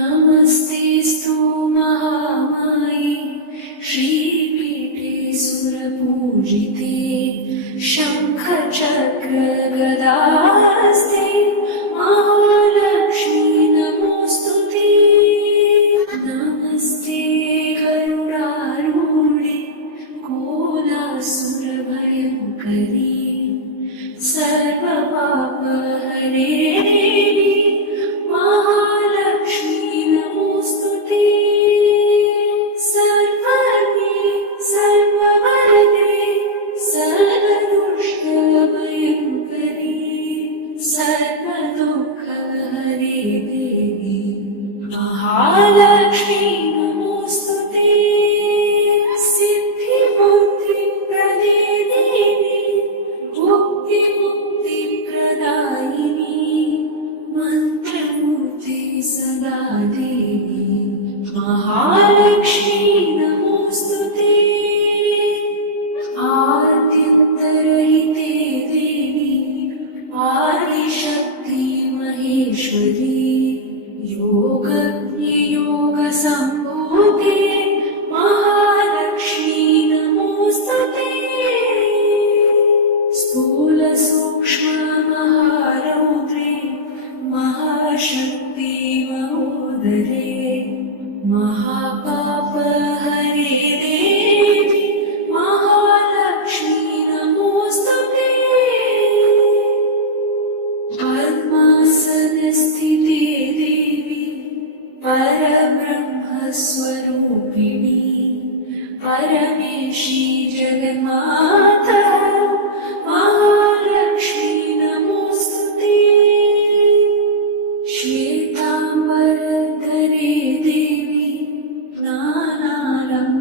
नमस्तेऽस्तु महामाये श्रीपीठे सुरपूजिते शङ्खचक्रगदास्ते महालक्ष्मी नमोऽस्तुते। नमस्ते गरुडारूढे कोलासुरभयङ्करी सर्वपापहरे महालक्ष्मी नमोऽस्तुते। सर्वज्ञे सर्ववरदे सर्वदुष्टभयङ्करी सर्वदुःखहरे देवी महालक्ष्मी नमोऽस्तुते। सिद्धिबुद्धिप्रदे देवी मुक्तिप्रदायिनी मन्त्रमूर्ते सदा देवी महालक्ष्मी नमोऽस्तुते। आद्यन्तरहिते देवी आदिशक्ति महेश्वरी योगज्ञे योगसम्भूते महालक्ष्मी नमोऽस्तुते। स्थूलसूक्ष्ममहारौद्रे महाशक्ति महोदरे महापापहरे देवी महालक्ष्मी नमोऽस्तुते। पद्मासनस्थिते देवी परब्रह्मस्वरूपिणी परमेशी जगन्माता महालक्ष्मी नमोऽस्तुते। श्वेताम्बरधरे देवी नानालङ्कारभूषिते